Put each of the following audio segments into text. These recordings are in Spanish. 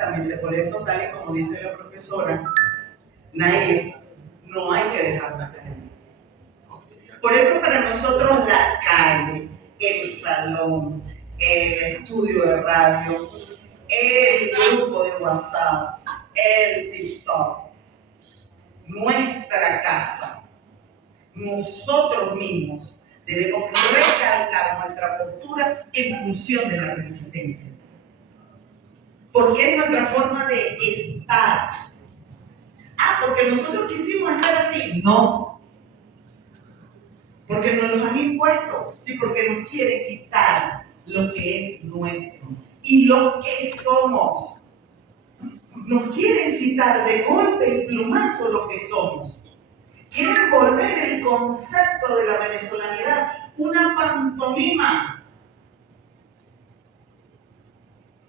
Exactamente, por eso, tal y como dice la profesora Nair, no hay que dejarla caer. Por eso para nosotros la calle, el salón, el estudio de radio, el grupo de WhatsApp, el TikTok, nuestra casa, nosotros mismos debemos recalcar nuestra postura en función de la resistencia. Porque es nuestra forma de estar. Porque nosotros quisimos estar así. No. Porque nos los han impuesto y porque nos quieren quitar lo que es nuestro y lo que somos. Nos quieren quitar de golpe y plumazo lo que somos. Quieren volver el concepto de la venezolanidad una pantomima,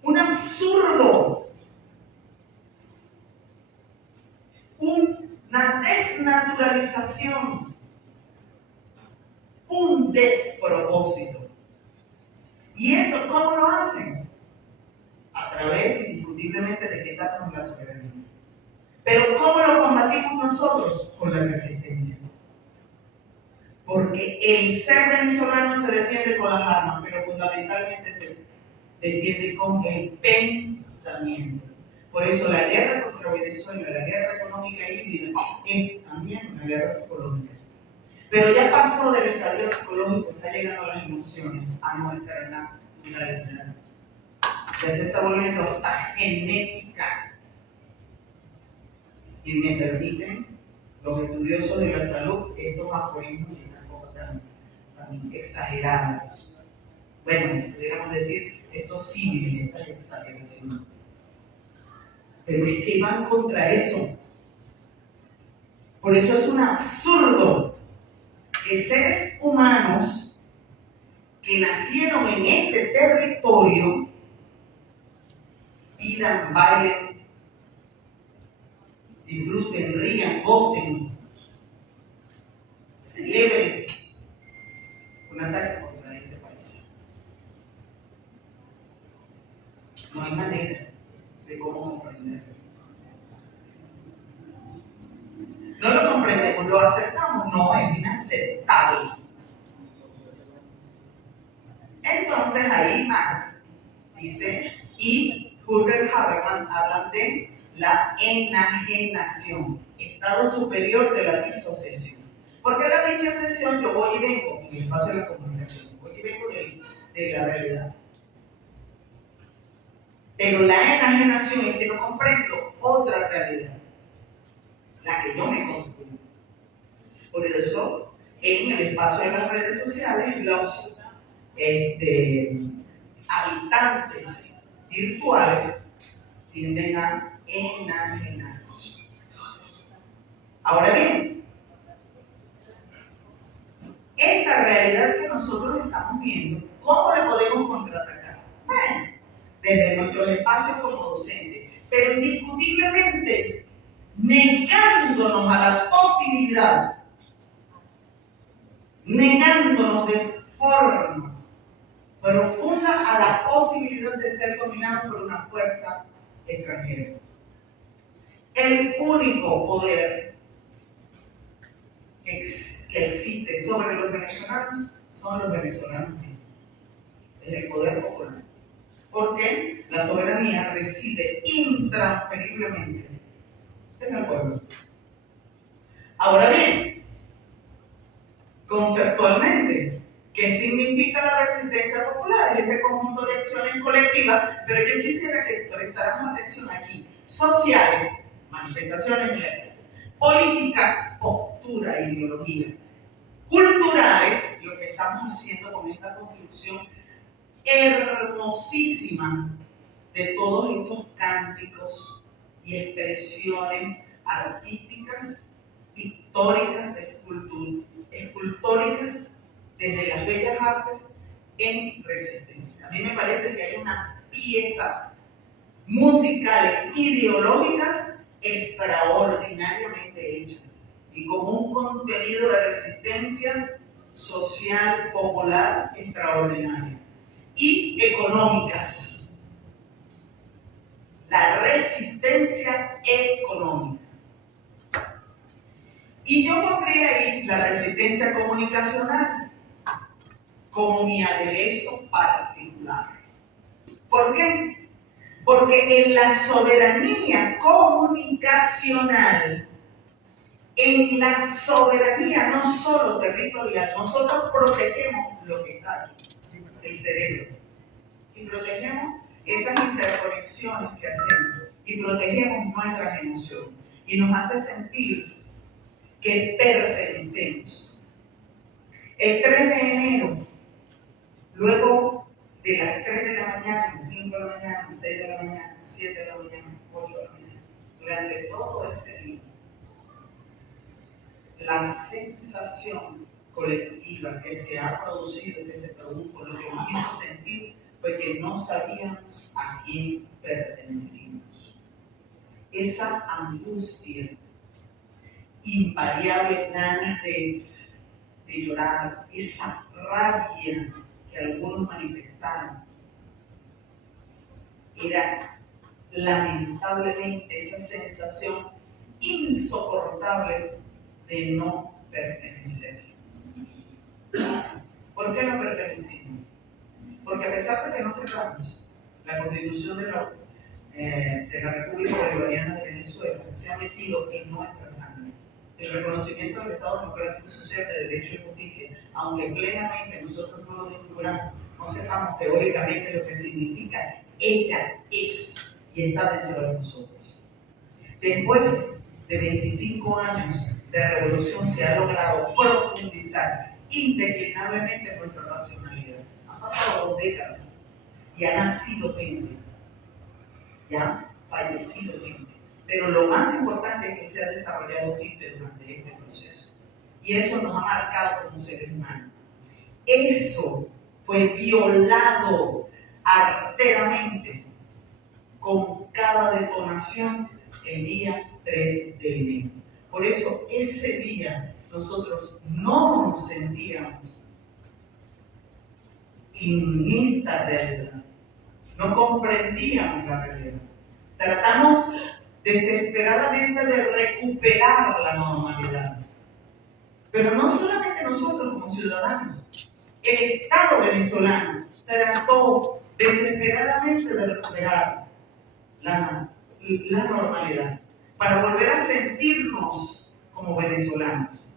un absurdo, una desnaturalización, un despropósito. ¿Y eso cómo lo hacen? A través, indiscutiblemente, de quitarnos la soberanía. Pero ¿cómo lo combatimos nosotros? Con la resistencia. Porque el ser venezolano se defiende con las armas, pero fundamentalmente se defiende con el pensamiento. Por eso la guerra contra Venezuela, la guerra económica híbrida, es también una guerra psicológica. Pero ya pasó del estadio psicológico, está llegando a las emociones, a nuestra naturalidad. Ya se está volviendo hasta genética. Y me permiten los estudiosos de la salud estos aforismos y estas cosas tan exageradas. Bueno, podríamos decir estos símiles, estas exageraciones. Pero es que van contra eso. Por eso es un absurdo que seres humanos que nacieron en este territorio vivan, bailen, disfruten, rían, gocen, celebren un ataque contra este país. No hay manera de cómo comprenderlo. No lo comprendemos, lo aceptamos, no, es inaceptable. Entonces ahí Marx dice, y Herbert Habermas hablan de la enajenación, estado superior de la disociación. Porque la disociación, yo voy y vengo en el espacio de la comunicación, voy y vengo de la realidad. Pero la enajenación es que no comprendo otra realidad, la que yo me construyo. Por eso, en el espacio de las redes sociales, los habitantes virtuales tienden a enajenarse. Ahora bien, esta realidad que nosotros estamos viendo, ¿cómo la podemos contraatacar? Bueno, desde nuestros espacios como docentes, pero indiscutiblemente negándonos a la posibilidad, negándonos de forma profunda a la posibilidad de ser dominados por una fuerza extranjera. El único poder que existe sobre los venezolanos son los venezolanos mismos. Es el poder popular. Porque la soberanía reside intransferiblemente en el pueblo. Ahora bien, conceptualmente, ¿qué significa la resistencia popular? Es ese conjunto de acciones colectivas, pero yo quisiera que prestáramos atención aquí. Sociales, manifestaciones militares, políticas, postura e ideología. Culturales, lo que estamos haciendo con esta construcción hermosísima de todos estos cánticos y expresiones artísticas, pictóricas, escultóricas, desde las bellas artes en resistencia. A mí me parece que hay unas piezas musicales, ideológicas, extraordinariamente hechas y con un contenido de resistencia social, popular, extraordinario. Y económicas. La resistencia económica. Y yo pondría ahí la resistencia comunicacional como mi aderezo particular. ¿Por qué? Porque en la soberanía comunicacional, en la soberanía no solo territorial, nosotros protegemos lo que está aquí, el cerebro, y protegemos esas interconexiones que hacemos, y protegemos nuestras emociones, y nos hace sentir que pertenecemos. El 3 de enero, luego de las 3 de la mañana, 5 de la mañana, 6 de la mañana, 7 de la mañana, 8 de la mañana, durante todo ese día, la sensación colectiva que se ha producido, que se produjo, lo que nos hizo sentir fue que no sabíamos a quién pertenecíamos. Esa angustia, invariable ganas de llorar, esa rabia que algunos manifestaron, era lamentablemente esa sensación insoportable de no pertenecer. ¿Por qué no pertenecimos? Porque a pesar de que no querramos, la Constitución de la República Bolivariana de Venezuela se ha metido en nuestra sangre. El reconocimiento del Estado Democrático y Social de Derecho y Justicia, aunque plenamente nosotros no lo descubramos, no sepamos teóricamente lo que significa, ella es y está dentro de nosotros. Después de 25 años de revolución se ha logrado profundizar indeclinablemente nuestra racionalidad. Han pasado 2 décadas y ha nacido gente, ya ha fallecido gente. Pero lo más importante es que se ha desarrollado gente durante este proceso. Y eso nos ha marcado como seres humanos. Eso fue violado arteramente con cada detonación el día 3 de enero. Por eso ese día nosotros no nos sentíamos en esta realidad. No comprendíamos la realidad. Tratamos desesperadamente de recuperar la normalidad. Pero no solamente nosotros como ciudadanos, el Estado venezolano trató desesperadamente de recuperar la normalidad para volver a sentirnos como venezolanos.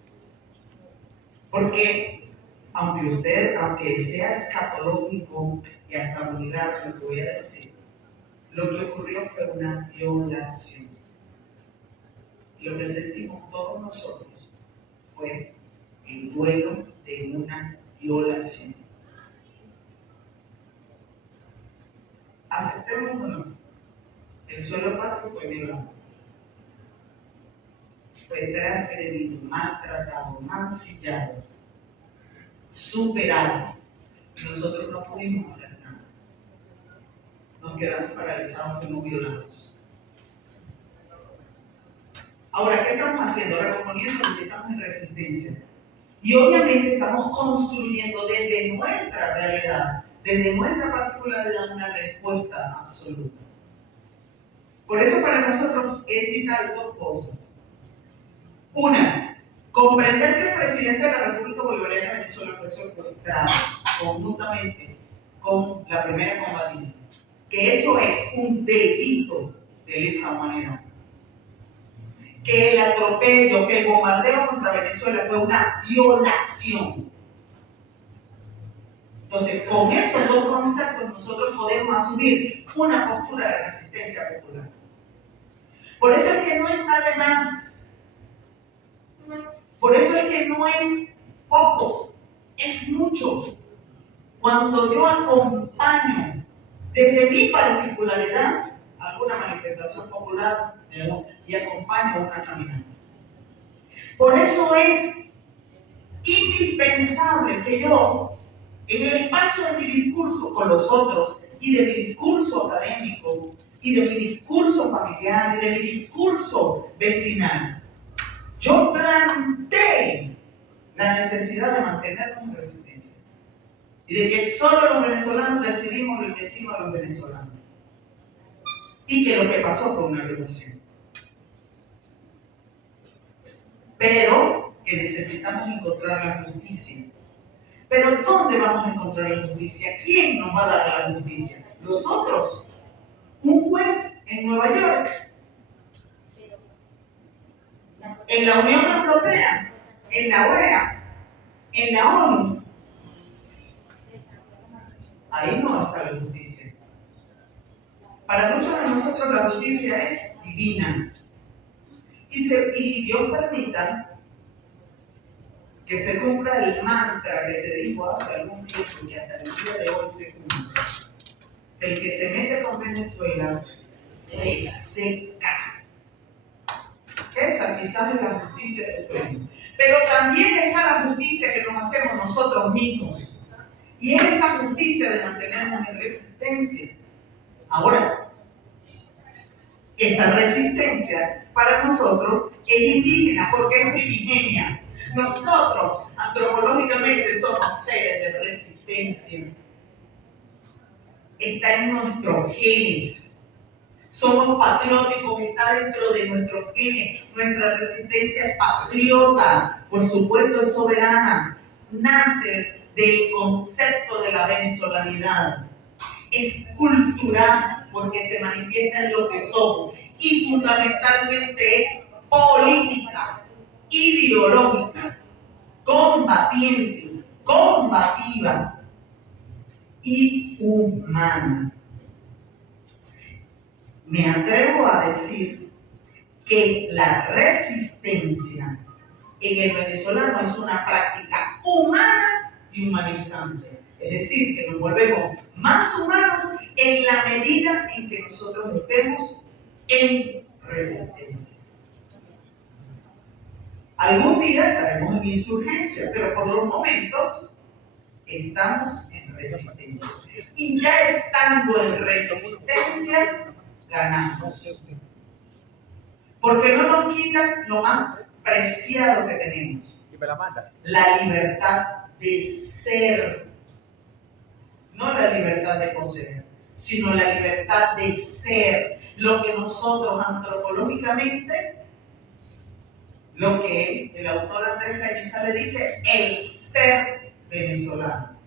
Porque aunque sea escatológico y hasta vulgar lo que voy a decir, lo que ocurrió fue una violación. Lo que sentimos todos nosotros fue el duelo de una violación. Aceptémoslo. El suelo patrio fue violado. Fue transgredido, maltratado, mancillado, superado. Y nosotros no pudimos hacer nada. Nos quedamos paralizados, fuimos violados. Ahora, ¿qué estamos haciendo? Recomponiendo que estamos en resistencia. Y obviamente estamos construyendo desde nuestra realidad, desde nuestra particularidad, una respuesta absoluta. Por eso para nosotros es vital 2 cosas. Una, comprender que el presidente de la República Bolivariana de Venezuela fue secuestrado conjuntamente con la primera combatente. Que eso es un delito de lesa humanidad. Que el atropello, que el bombardeo contra Venezuela fue una violación. Entonces, con esos 2 conceptos nosotros podemos asumir una postura de resistencia popular. Por eso es que no está de más. Por eso es que no es poco, es mucho. Cuando yo acompaño desde mi particularidad alguna manifestación popular y acompaño una caminata. Por eso es indispensable que yo, en el espacio de mi discurso con los otros y de mi discurso académico y de mi discurso familiar y de mi discurso vecinal, yo planteé la necesidad de mantenernos en resistencia y de que solo los venezolanos decidimos el destino de los venezolanos. y que lo que pasó fue una violación. Pero que necesitamos encontrar la justicia. Pero ¿dónde vamos a encontrar la justicia? ¿Quién nos va a dar la justicia? ¿Nosotros? ¿Un juez en Nueva York? ¿En la Unión Europea? ¿En la OEA? ¿En la ONU? Ahí no está la justicia. Para muchos de nosotros la justicia es divina. Y Dios permita que se cumpla el mantra que se dijo hace algún tiempo y que hasta el día de hoy se cumple. El que se mete con Venezuela se seca. Esa quizás es la justicia suprema. Pero también está la justicia que nos hacemos nosotros mismos. Y es esa justicia de mantenernos en resistencia. Ahora, esa resistencia para nosotros es indígena porque es primigenia. Nosotros antropológicamente somos seres de resistencia. Está en nuestros genes. Somos patrióticos, está dentro de nuestros genes. Nuestra resistencia es patriota, por supuesto es soberana. Nace del concepto de la venezolanidad. Es cultural porque se manifiesta en lo que somos y fundamentalmente es política, ideológica, combatiente, combativa y humana. Me atrevo a decir que la resistencia en el venezolano es una práctica humana y humanizante. Es decir, que nos volvemos más humanos en la medida en que nosotros estemos en resistencia. Algún día estaremos en insurgencia, pero por los momentos estamos en resistencia. Y ya estando en resistencia, ganamos. Porque no nos quitan lo más preciado que tenemos. La libertad de ser. No la libertad de poseer, sino la libertad de ser. Lo que nosotros antropológicamente, lo que el autor Andrés Cañizales le dice, el ser venezolano.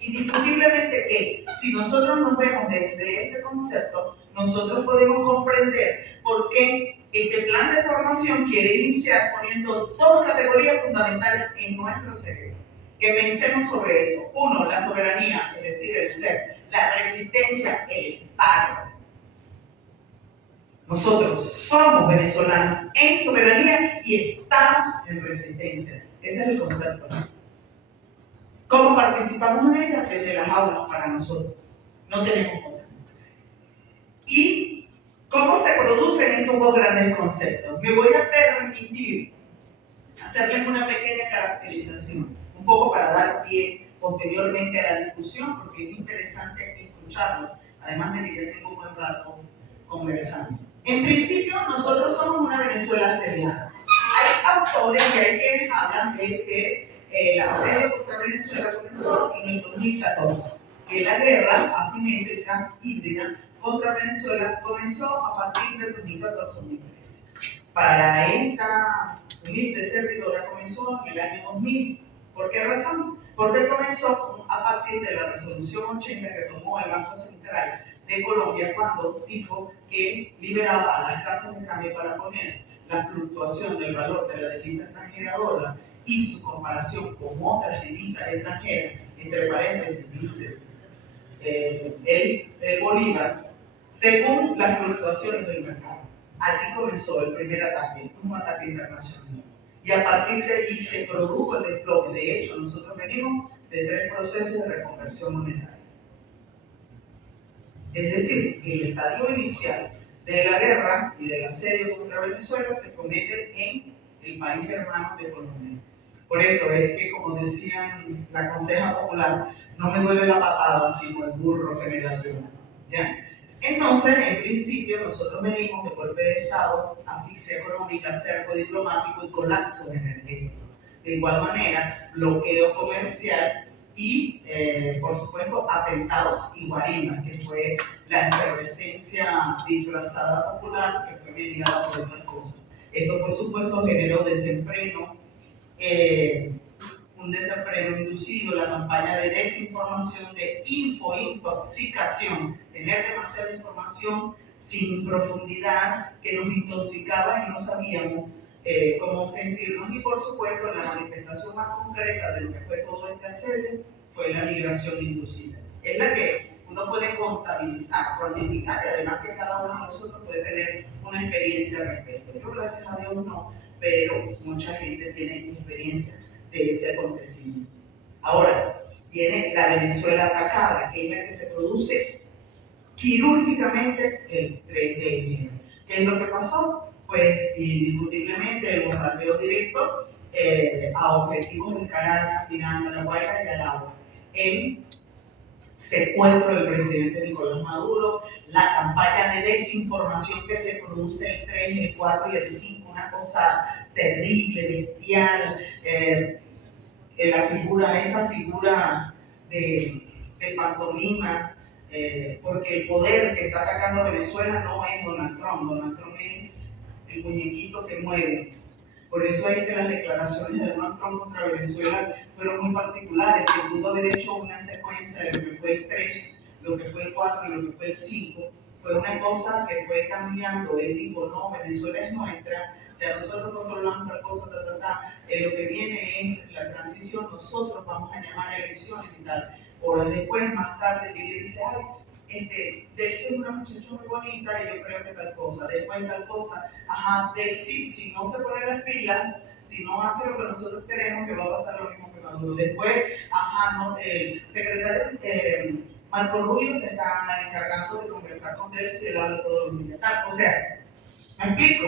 Indiscutiblemente que si nosotros nos vemos desde este concepto, nosotros podemos comprender por qué este plan de formación quiere iniciar poniendo dos categorías fundamentales en nuestro cerebro. Que pensemos sobre eso. Uno, la soberanía, es decir, el ser. La resistencia, el estar. Nosotros somos venezolanos en soberanía y estamos en resistencia. Ese es el concepto, ¿no? ¿Cómo participamos en ella? Desde las aulas para nosotros. No tenemos otra. ¿Y cómo se producen estos dos grandes conceptos? Me voy a permitir hacerles una pequeña caracterización, un poco para dar pie posteriormente a la discusión, porque es interesante escucharlo, además de que ya tengo un buen rato conversando. En principio, nosotros somos una Venezuela seriada. Hay autores y hay quienes hablan de que el asedio contra Venezuela comenzó en el 2014, que la guerra asimétrica, híbrida, contra Venezuela comenzó a partir del 2014-2013. Para esta humilde servidora comenzó en el año 2000. ¿Por qué razón? Porque comenzó a partir de la resolución 80 que tomó el Banco Central de Colombia cuando dijo que liberaba a las casas de cambio para poner la fluctuación del valor de la divisa extranjera dólar y su comparación con otras divisas extranjeras, entre paréntesis dice el bolívar, según las fluctuaciones del mercado. Allí comenzó el primer ataque, un ataque internacional. Y a partir de allí se produjo el desplome. De hecho, nosotros venimos de 3 procesos de reconversión monetaria. Es decir, que el estadio inicial de la guerra y del asedio contra Venezuela se comete en el país hermano de Colombia. Por eso es que, como decían la conseja popular, no me duele la patada, sino el burro que me la dio. ¿Ya? Entonces, en principio, nosotros venimos de golpe de Estado, asfixia económica, cerco diplomático y colapso energético. De igual manera, bloqueo comercial y, por supuesto, atentados y guarimbas, que fue la efervescencia disfrazada popular que fue mediada por otras cosas. Esto, por supuesto, generó desenfreno, un desenfreno inducido, la campaña de desinformación, de infointoxicación, tener demasiada información sin profundidad que nos intoxicaba y no sabíamos cómo sentirnos. Y por supuesto, la manifestación más concreta de lo que fue todo este asedio fue la migración inducida. Es la que uno puede contabilizar, cuantificar, y además que cada uno de nosotros puede tener una experiencia al respecto. Yo, gracias a Dios, no, pero mucha gente tiene experiencia de ese acontecimiento. Ahora, viene la Venezuela atacada, que es la que se produce quirúrgicamente el 3 de enero. ¿Qué es lo que pasó? Pues indiscutiblemente el bombardeo directo a objetivos en Caracas, Miranda, La Guaira y Aragua. El secuestro del presidente Nicolás Maduro, la campaña de desinformación que se produce el 3, el 4 y el 5, una cosa terrible, bestial, esta figura de pantomima, porque el poder que está atacando a Venezuela no es Donald Trump es el muñequito que mueve. Por eso es que las declaraciones de Donald Trump contra Venezuela fueron muy particulares, que pudo haber hecho una secuencia de lo que fue el 3, lo que fue el 4 y lo que fue el 5. Fue una cosa que fue cambiando. Él dijo, no, Venezuela es nuestra, ya nosotros controlamos tal cosa, lo que viene es la transición, nosotros vamos a llamar a elecciones y tal. Horas después, más tarde, que dice, Delcy es una muchacha muy bonita y yo creo que tal cosa, después tal cosa, Delcy, si no se pone las pilas, si no hace lo que nosotros queremos, que va a pasar lo mismo que Maduro. Después, el secretario Marco Rubio se está encargando de conversar con Delcy y él habla todos los días. O sea, ¿me explico?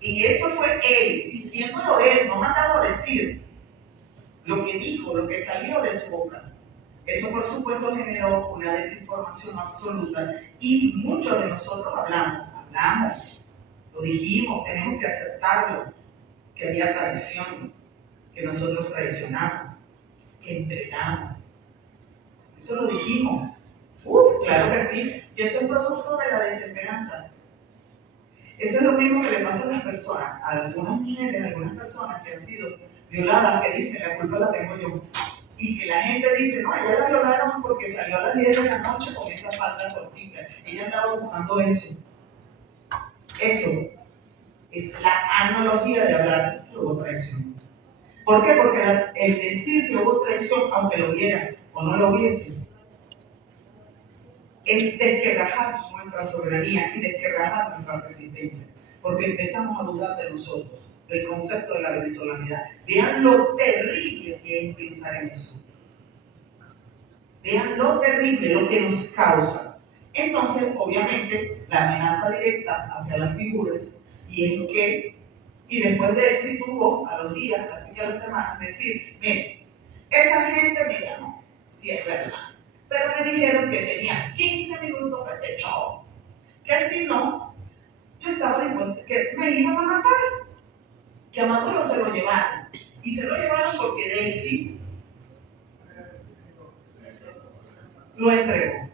Y eso fue él, diciéndolo él, no mandado a decir lo que dijo, lo que salió de su boca. Eso, por supuesto, generó una desinformación absoluta y muchos de nosotros hablamos, lo dijimos, tenemos que aceptarlo, que había traición, que nosotros traicionamos, que entregamos. Eso lo dijimos. Claro que sí. Y eso es producto de la desesperanza. Eso es lo mismo que le pasa a las personas, a algunas mujeres, a algunas personas que han sido violadas, que dicen, la culpa la tengo yo. Y que la gente dice, no, ella la violaron porque salió a las 10 de la noche con esa falda cortica. Ella andaba buscando eso. Eso es la analogía de hablar que hubo traición. ¿Por qué? Porque el decir que hubo traición, aunque lo hubiera o no lo hubiese, es desquebrajar nuestra soberanía y desquebrajar nuestra resistencia. Porque empezamos a dudar de nosotros, del concepto de la venezolanidad. Vean lo terrible que es pensar en eso. Vean lo terrible, lo que nos causa. Entonces, obviamente, la amenaza directa hacia las figuras, y es que, y después de él sí tuvo a los días, así que a las semanas, decir, mire, esa gente me llamó, sí es verdad, pero me dijeron que tenía 15 minutos para este show, que si no, yo estaba dispuesto, que me iban a matar, que a Maduro se lo llevaron, y se lo llevaron porque Delcy lo entregó.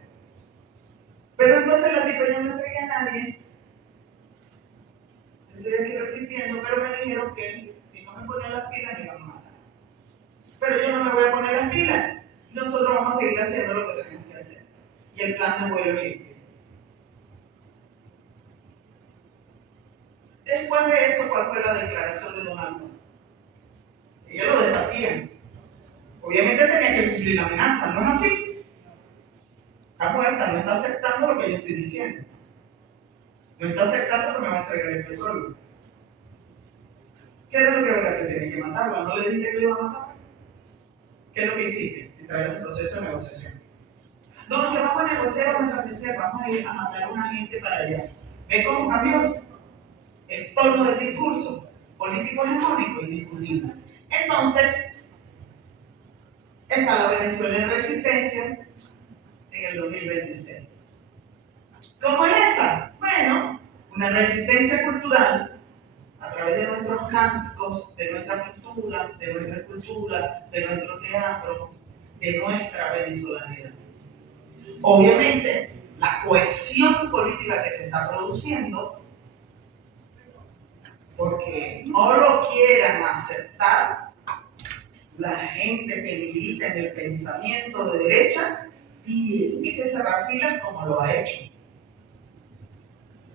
Pero entonces la tipa, yo no entregué a nadie, estoy aquí resistiendo, pero me dijeron que si no me ponía las pilas me iban a matar. Pero yo no me voy a poner las pilas, nosotros vamos a seguir haciendo lo que tenemos que hacer. Y el plan de vuelo es este. Después de eso, ¿cuál fue la declaración de Donald Trump? Ella lo desafía. Obviamente tenía que cumplir la amenaza, ¿no es así? Está muerta, no está aceptando lo que yo estoy diciendo. No está aceptando que me va a entregar el petróleo. ¿Qué era lo que había que hacer? Tiene que matarla. ¿No le dijiste que le iba a matar? ¿Qué es lo que hiciste? Entrar en un proceso de negociación. No, que vamos a negociar, vamos a establecer, vamos a ir a mandar a una gente para allá. ¿Ves cómo cambió el tono del discurso? Político hegemónico y discutible. Entonces, está la Venezuela en resistencia en el 2026. ¿Cómo es esa? Bueno, una resistencia cultural a través de nuestros cánticos, de nuestra cultura, literatura, de nuestra cultura, de nuestro teatro, de nuestra venezolanidad. Obviamente, la cohesión política que se está produciendo, porque no lo quieran aceptar la gente que milita en el pensamiento de derecha, tiene que cerrar filas como lo ha hecho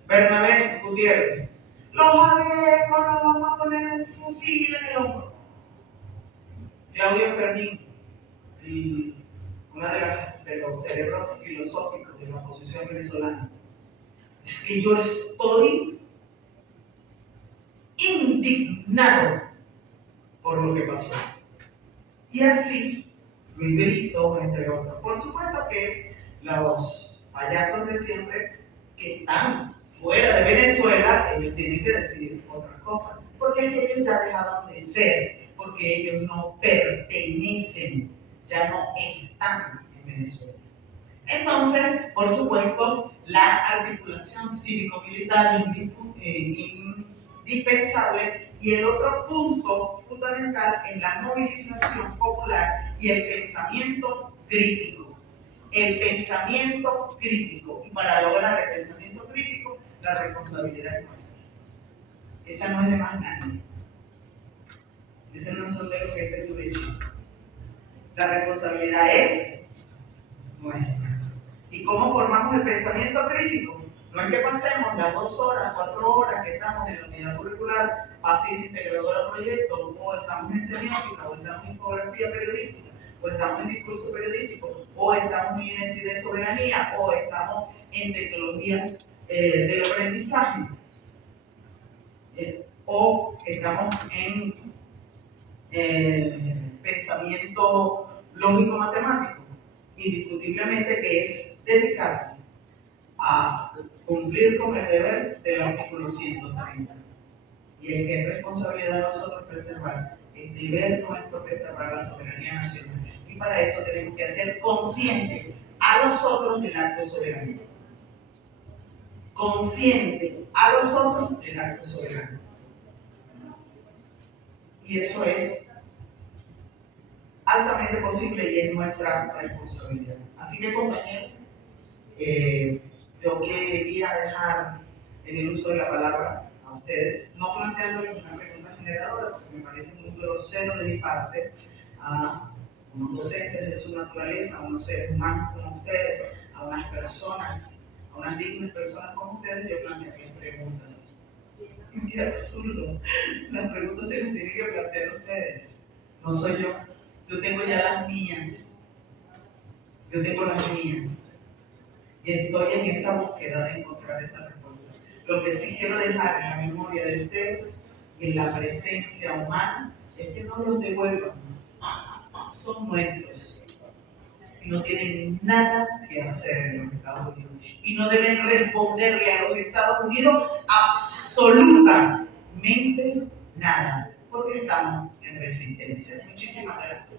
Bernabé Gutiérrez. Los adecos nos vamos a poner un fusil en el hombro. Claudio Fermín, uno de los cerebros filosóficos de la oposición venezolana. Es que yo estoy indignado por lo que pasó. Y así, Luis Brito, entre otros. Por supuesto que los payasos de siempre que están fuera de Venezuela, ellos tienen que decir otras cosas, porque ellos ya dejaron de ser, porque ellos no pertenecen, ya no están en Venezuela. Entonces, por supuesto, la articulación cívico-militar indispensable, y el otro punto fundamental es la movilización popular y el pensamiento crítico. El pensamiento crítico, y para lograr el pensamiento crítico, la responsabilidad es nuestra. Esa no es de más nadie. Esas no son de los jefes de derecho. La responsabilidad es nuestra. ¿Y cómo formamos el pensamiento crítico? No es que pasemos las 2 horas, 4 horas que estamos en la unidad curricular, fácil integradora de proyectos, o estamos en semiótica, o estamos en infografía periodística, o estamos en discurso periodístico, o estamos en identidad y soberanía, o estamos en tecnología del aprendizaje, o estamos en pensamiento lógico-matemático. Indiscutiblemente que es dedicado a cumplir con el deber del artículo 130. Y es que es responsabilidad de nosotros preservar, es deber nuestro preservar la soberanía nacional. Y para eso tenemos que hacer consciente a los otros del acto soberano. Consciente a los otros del acto soberano. Y eso es altamente posible y es nuestra responsabilidad. Así que, compañeros, yo quería dejar en el uso de la palabra a ustedes, no planteándoles una pregunta generadora, porque me parece muy grosero de mi parte a unos docentes de su naturaleza, a unos seres humanos como ustedes, a unas personas, a unas dignas personas como ustedes, yo plantearles preguntas. Qué absurdo. Las preguntas se las tienen que plantear ustedes, no soy yo. Yo tengo ya las mías. Yo tengo las mías. Y estoy en esa búsqueda de encontrar esa respuesta. Lo que sí quiero dejar en la memoria de ustedes y en la presencia humana es que no los devuelvan. Son nuestros. Y no tienen nada que hacer en los Estados Unidos. Y no deben responderle a los Estados Unidos absolutamente nada. Porque estamos en resistencia. Muchísimas gracias.